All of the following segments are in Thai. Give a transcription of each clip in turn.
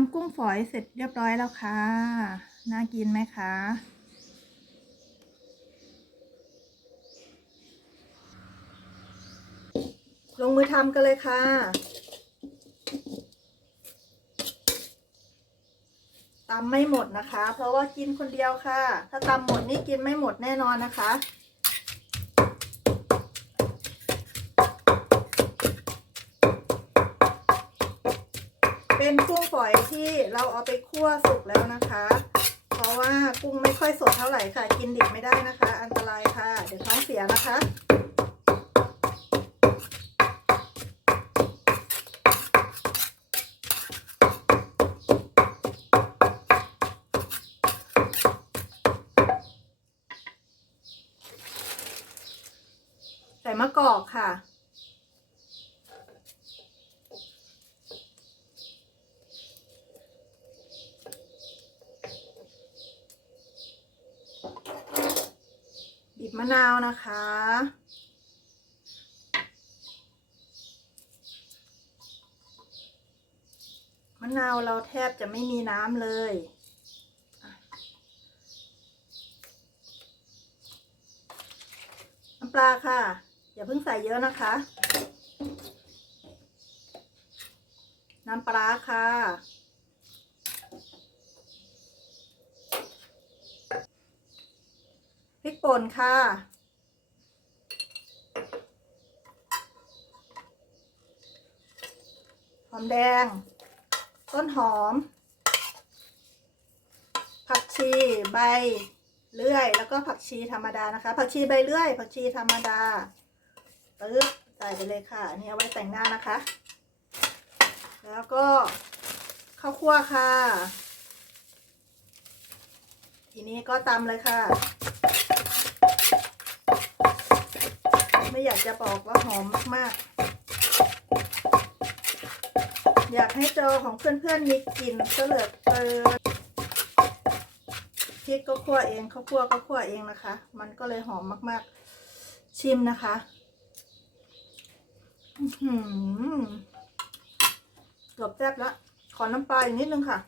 ำกุ้งฝอยเสร็จเรียบร้อยแล้วค่ะ น่ากินไหมคะ ลงมือทำกันเลยค่ะตำไม่หมดนะคะ เพราะว่ากินคนเดียวค่ะ ถ้าตำหมดนี่กินไม่หมดแน่นอนนะคะ เป็นกุ้งฝอยที่เราเอาไปคั่วสุกแล้วนะคะ เพราะว่ากุ้งไม่ค่อยสดเท่าไหร่ค่ะ กินดิบไม่ได้นะคะ อันตรายค่ะ เดี๋ยวท้องเสียนะคะใส่มะกอกค่ะ บีบมะนาวนะคะ มะนาวเราแทบจะไม่มีน้ำเลยน้ำปลาค่ะ อย่าเพิ่งใส่เยอะนะคะ น้ำปลาค่ะ พริก ป่นค่ะ หอมแดง ต้นหอม ผักชีใบเลื่อย แล้วก็ผักชีธรรมดานะคะ ผักชีใบเลื่อย ผักชีธรรมดาปึ๊บใส่ไปเลยค่ะอันนี้เอาไว้แต่งหน้านะคะ แล้วก็ข้าวคั่วค่ะ ทีนี้ก็ตำเลยค่ะ ไม่ อยากจะบอกว่าหอมมากๆ อยากให้จอของเพื่อนๆมีกลิ่นเสลือเกินพริกก็คั่วเองข้าวคั่วก็คั่วเองนะคะ มันก็เลยหอมมากๆ ชิมนะคะอื้อหือเกือบแซ่บแล้ว ขอน้ำปลาอีกนิดนึงค่ะ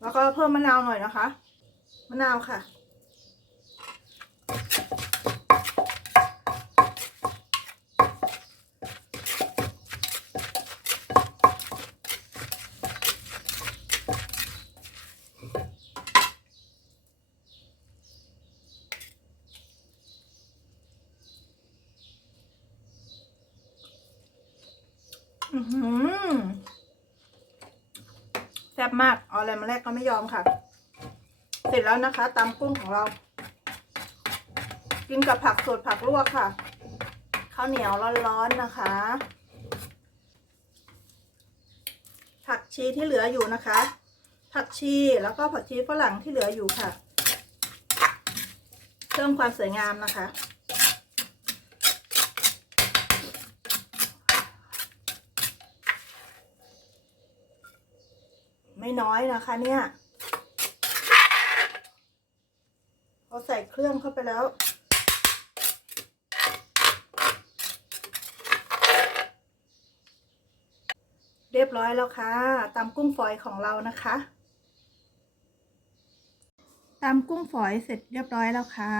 แล้วก็เพิ่มมะนาวหน่อยนะคะ มะนาวค่ะ แซ่บมากเอาอะไรมาแรกก็ไม่ยอมค่ะ เสร็จแล้วนะคะตำกุ้งของเรา กินกับผักสดผักลวกค่ะข้าวเหนียวร้อนๆนะคะ ผักชีที่เหลืออยู่นะคะ ผักชีแล้วก็ผักชีฝรั่งที่เหลืออยู่ค่ะ เพิ่มความสวยงามนะคะ ไม่น้อยนะคะ เนี่ยพอใส่เครื่องเข้าไปแล้ว เรียบร้อยแล้วค่ะตำกุ้งฝอยของเรานะคะตำกุ้งฝอยเสร็จเรียบร้อยแล้วค่ะ